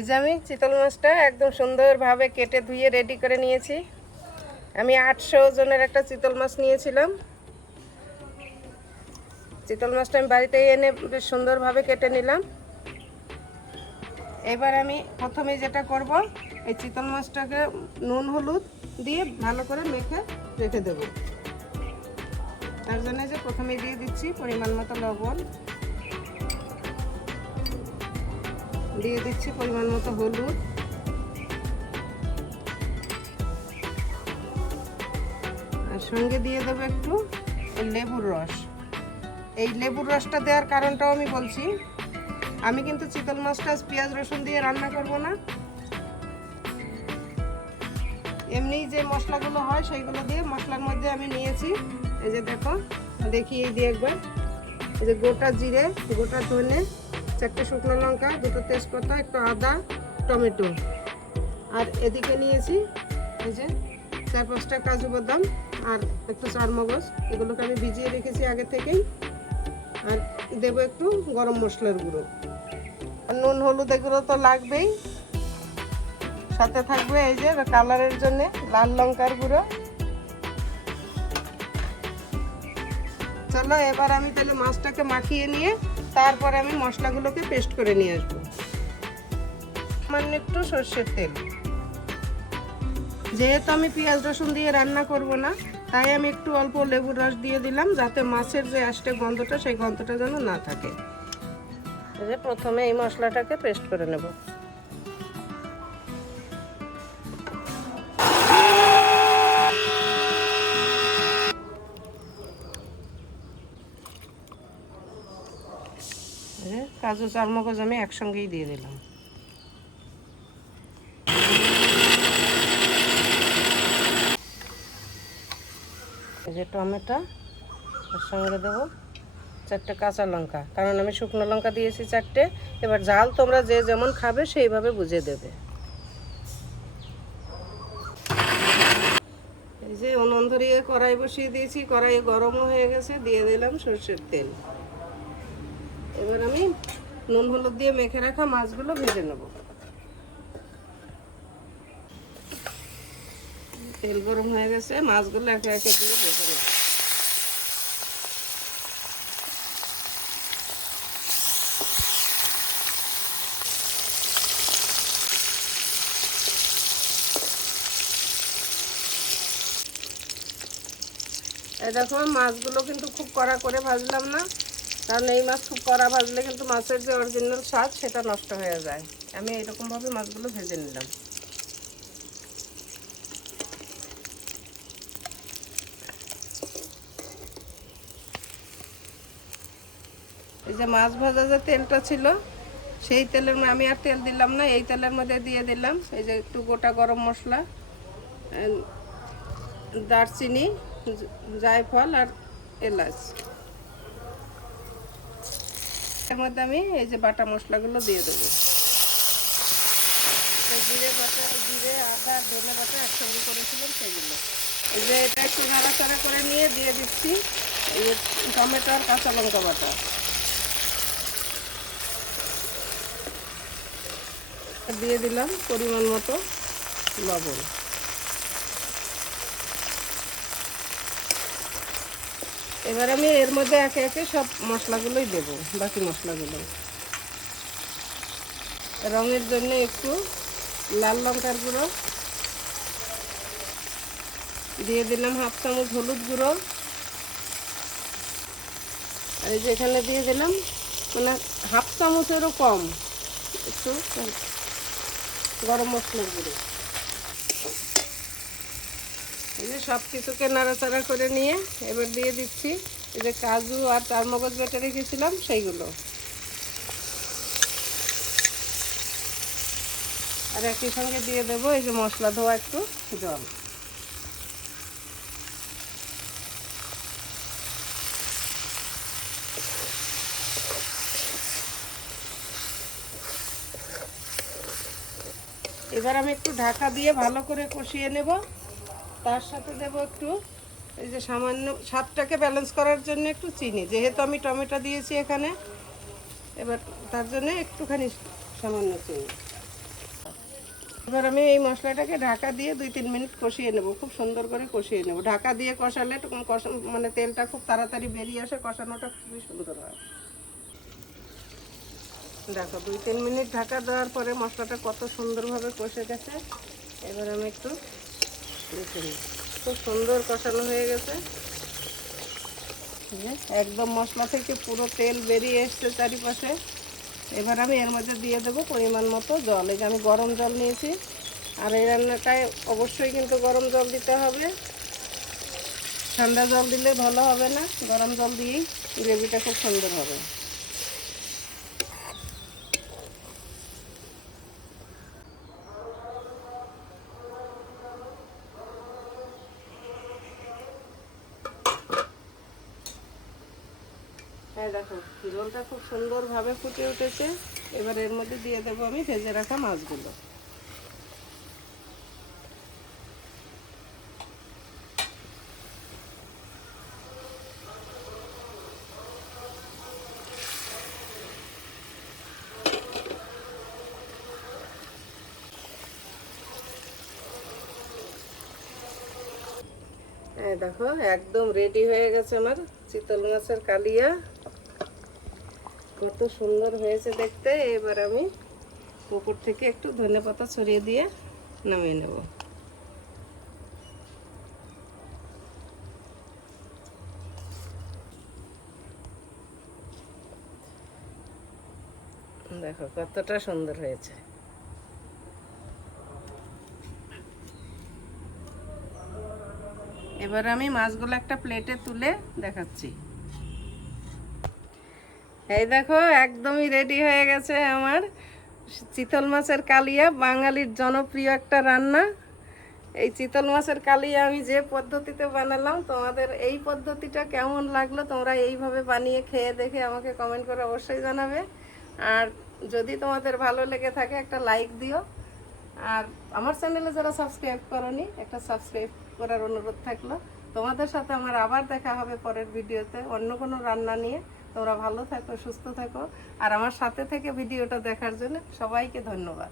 এই যে আমি চিতল মাছটা একদম সুন্দরভাবে কেটে ধুয়ে রেডি করে নিয়েছি। আমি 800 ওজনের একটা চিতল মাছ নিয়েছিলাম। চিতল মাছটা আমি বাড়িতে এনে বেশ সুন্দরভাবে কেটে নিলাম। এবার আমি প্রথমে যেটা করব, এই চিতল মাছটাকে নুন হলুদ দিয়ে ভালো করে মেখে রেখে দেব। তার জন্য যে প্রথমে দিয়ে দিচ্ছি পরিমাণ মতো লবণ, দিয়ে দিচ্ছি পরিমাণ মতো হলুদ, আর সঙ্গে দিয়ে দেবো একটু লেবুর রস। এই লেবুর রসটা দেওয়ার কারণটাও আমি বলছি। আমি কিন্তু চিতল মাছটা পেঁয়াজ রসুন দিয়ে রান্না করব না, এমনি যে মশলাগুলো হয় সেইগুলো দিয়ে মশলার মধ্যে আমি নিয়েছি। এই যে দেখো, দেখি এই দিয়ে একবার, এই যে গোটা জিরে, গোটা ধনে, 4টে শুকনো লঙ্কা, 2টো তেজপাতা, একটু আদা, টমেটো, আর এদিকে নিয়েছি এই যে 4-5টা কাজু বাদাম আর একটু চারমগজ। এগুলোকে আমি ভিজিয়ে রেখেছি আগে থেকেই। আর দেবো একটু গরম মশলার গুঁড়ো, নুন হলুদ এগুলো তো লাগবেই। সাথে থাকবে এই যে কালারের জন্য লাল লঙ্কার গুঁড়ো। চলো এবার আমি তাহলে মাছটাকে মাখিয়ে নিয়ে তারপরে আমি মশলাগুলোকে পেস্ট করে নিয়ে আসবো। সামান্য একটু সর্ষের তেল, যেহেতু আমি পেঁয়াজ রসুন দিয়ে রান্না করব না, তাই আমি একটু অল্প লেবুর রস দিয়ে দিলাম, যাতে মাছের যে আষ্টে গন্ধটা সেই গন্ধটা যেন না থাকে। এই যে প্রথমে এই মশলাটাকে পেস্ট করে নেব। কাজু চারমগজ আমি একসঙ্গেই দিয়ে দিলাম। এই যে টমেটো, এর সঙ্গে দেবো 4টে কাঁচা লঙ্কা, কারণ আমি শুকনো লঙ্কা দিয়েছি 4টে। এবার ঝাল তোমরা যে যেমন খাবে সেইভাবে বুঝে দেবে। এই যে উনুন ধরিয়ে কড়াই বসিয়ে দিয়েছি, কড়াই গরমও হয়ে গেছে, দিয়ে দিলাম সরষের তেল। এবার আমি নুন হলুদ দিয়ে মেখে রাখা মাছগুলো ভেজে নেব। তেল গরম হয়ে গেছে, মাছগুলো একে একে দিয়ে ভেজে নেব। এই দেখো, মাছগুলো কিন্তু খুব কড়া করে ভাজলাম না, কারণ এই মাছ খুব কড়া ভাজলে কিন্তু মাছের যে অরিজিনাল স্বাদ সেটা নষ্ট হয়ে যায়। আমি এইরকমভাবে মাছগুলো ভেজে নিলাম। এই যে মাছ ভাজা যে তেলটা ছিল, সেই তেলের আমি আর তেল দিলাম না, এই তেলের মধ্যে দিয়ে দিলাম এই যে একটু গোটা গরম মশলা, দারচিনি, জায়ফল আর এলাচ। এর মধ্যে আমি এই যে বাটা মশলাগুলো দিয়ে দেবো। জিরে বাটা, জিরে, আদা, ধনে বাটা একসঙ্গে করেছিলাম সেগুলো। এই যে এটা একটু নাড়াচাড়া করে নিয়ে দিয়ে দিচ্ছি এই টমেটো আর কাঁচা লঙ্কা বাটা। দিয়ে দিলাম পরিমাণ মতো লবণ। এবার আমি এর মধ্যে একে একে সব মশলাগুলোই দেব, বাকি মশলাগুলো। রঙের জন্য একটু লাল লঙ্কার গুঁড়ো দিয়ে দিলাম, 1/2 চামচ হলুদ গুঁড়ো, আর এই যে এখানে দিয়ে দিলাম মানে 1/2 চামচেরও কম একটু গরম মশলার গুঁড়ো। এই যে সব কিছুকে নাড়াচাড়া করে নিয়ে এবার দিয়ে দিচ্ছি এই যে কাজু আর চারমগজ বেটে রেখেছিলাম সেইগুলো, আর একই সঙ্গে দিয়ে দেবো এই যে মশলা ধোয়া একটু জল। এবার আমি একটু ঢাকা দিয়ে ভালো করে কষিয়ে নেব। তার সাথে দেব একটু এই যে সামান্য স্বাদটাকে ব্যালেন্স করার জন্য একটু চিনি, যেহেতু আমি টমেটো দিয়েছি এখানে, এবার তার জন্য একটুখানি সামান্য চিনি। এবার আমি এই মশলাটাকে ঢাকা দিয়ে 2-3 মিনিট কষিয়ে নেব, খুব সুন্দর করে কষিয়ে নেব। ঢাকা দিয়ে কষালে মানে তেলটা খুব তাড়াতাড়ি বেরিয়ে আসে, কষানোটা খুবই সুন্দর হয়। দেখো 2-3 মিনিট ঢাকা দেওয়ার পরে মশলাটা কত সুন্দরভাবে কষে গেছে। এবার আমি একটু দেখে নিই, খুব সুন্দর কষানো হয়ে গেছে। একদম মশলা থেকে পুরো তেল বেরিয়ে এসছে চারিপাশে। এবার আমি এর মধ্যে দিয়ে দেবো পরিমাণ মতো জল। এই যে আমি গরম জল নিয়েছি, আর এই রান্নাটায় অবশ্যই কিন্তু গরম জল দিতে হবে, ঠান্ডা জল দিলে ভালো হবে না। গরম জল দিয়েই গ্রেভিটা খুব সুন্দর হবে। হ্যাঁ দেখো ঝোলটা খুব সুন্দরভাবে ফুটে উঠেছে। এবার এর মধ্যে দিয়ে দেবো আমি ভেজে রাখা মাছগুলো। হ্যাঁ দেখো একদম রেডি হয়ে গেছে আমার চিতল মাছের কালিয়া, কত সুন্দর হয়েছে দেখতে। এবার আমি উপর থেকে একটু ধনেপাতা ছড়িয়ে দিয়ে নামিয়ে নেব। দেখো কতটা সুন্দর হয়েছে। এবার আমি মাছগুলো একটা প্লেটে তুলে দেখাচ্ছি। এই দেখো একদমই রেডি হয়ে গেছে আমার চিতল মাছের কালিয়া, বাঙালির জনপ্রিয় একটা রান্না। এই চিতল মাছের কালিয়া আমি যে পদ্ধতিতে বানালাম, তোমাদের এই পদ্ধতিটা কেমন লাগলো তোমরা এইভাবে বানিয়ে খেয়ে দেখে আমাকে কমেন্ট করে অবশ্যই জানাবে। আর যদি তোমাদের ভালো লেগে থাকে একটা লাইক দিও, আর আমার চ্যানেলে যারা সাবস্ক্রাইব করনি একটা সাবস্ক্রাইব করার অনুরোধ থাকলো। তোমাদের সাথে আমার আবার দেখা হবে পরের ভিডিওতে অন্য কোনো রান্না নিয়ে। তোমরা ভালো থাকো, সুস্থ থাকো, আর আমার সাথে থেকে ভিডিওটা দেখার জন্য সবাইকে ধন্যবাদ।